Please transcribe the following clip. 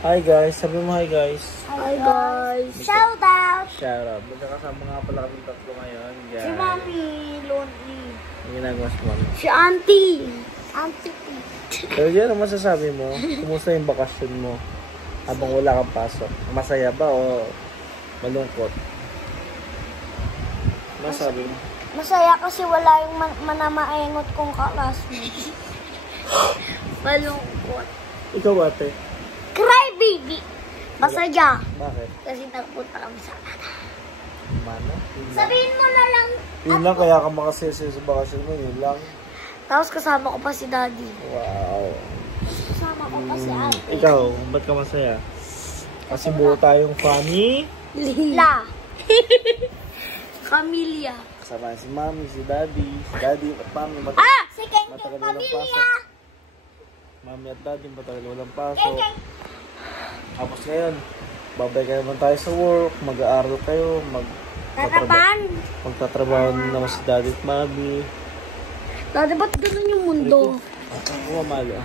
Hi guys, sabi mo hi guys. Hi guys. Shout out. Shout out. Magkakasama nga pala kami tatlo ngayon, guys. Si Mami, lonely. Ang ginagawa si Mami. Si Auntie. Auntie Peach. Pero yan, ang masasabi mo, kumusta yung bakasyon mo habang wala kang pasok? Masaya ba o malungkot? Masabi mo? Masaya kasi wala yung manamaengot kong classmates. Malungkot. Ikaw ate? Cry baby. Masaya. Bakit? Kasi nagpunta kami sa Mana? Sabihin mo na lang. Yun lang, kaya ka makasaya sa bakasyon mo, yun lang. Tapos kasama ko pa si Daddy. Wow. Kasama ko pa si Ate. Ikaw, ba't ka masaya? Kasi buo tayong funny. La. Camilla. Kasama si Mami, si Daddy. Si Daddy at Mami. Si Keng matagal Keng walang Pamilya. pasok. Mami at Daddy, matagal walang pasok. Tapos ngayon, babay kayo naman tayo sa work. Mag-aaral kayo. Magtatrabaho naman si Daddy at Mami. Daddy, ba't ganun yung mundo? Ako, mamalo.